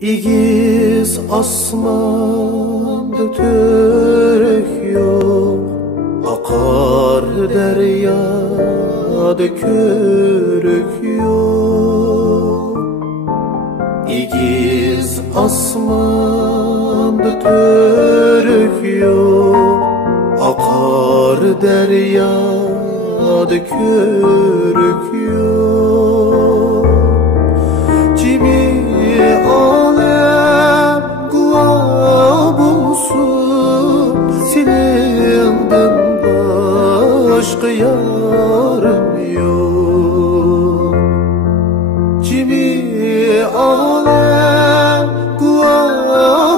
İgiz asmanda törek yok, akar deryada körük yok. İgiz asmanda törek yok, akar deryada körük yok. Cimi alem guva bulsun, senindir başka yarım yok. Cimi alem guva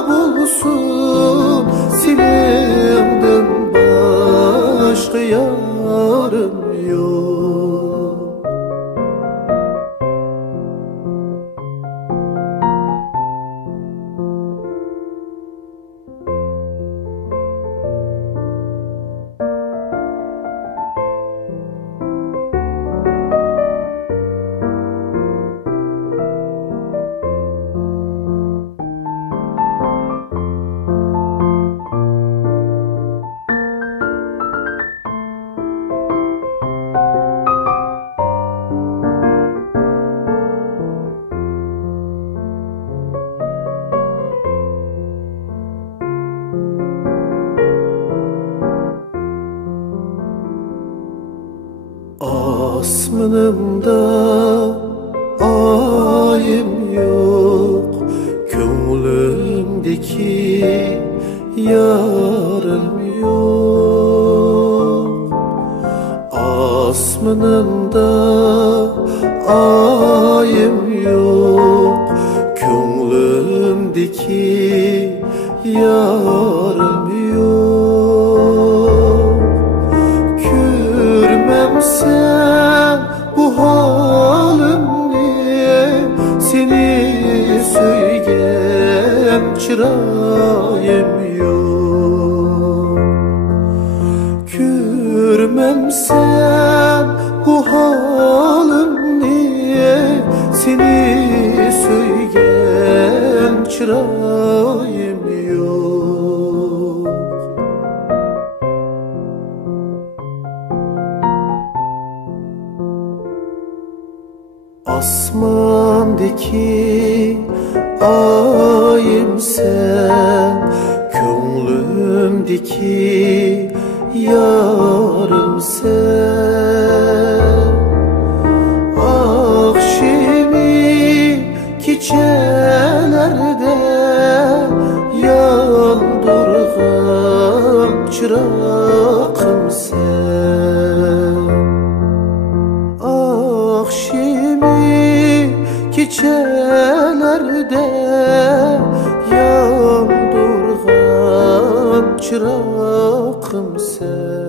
bulsun, senindir başka yarım yok. Asmanımda ayım yok, könglimdeki yarım yok. Asmanımda ayım yok, könglimdeki yarım yok. Görmem sen bu halimni, seni söygen çırayım yok. Görmem sen bu halimni, seni söygen çırayım yok. Asmandaki ayım sen, könglimdeki yarım sen. Akşemi kecelerde yandırgan çırağım sen. Akşemi kecelerde yandırgan çırağım sen.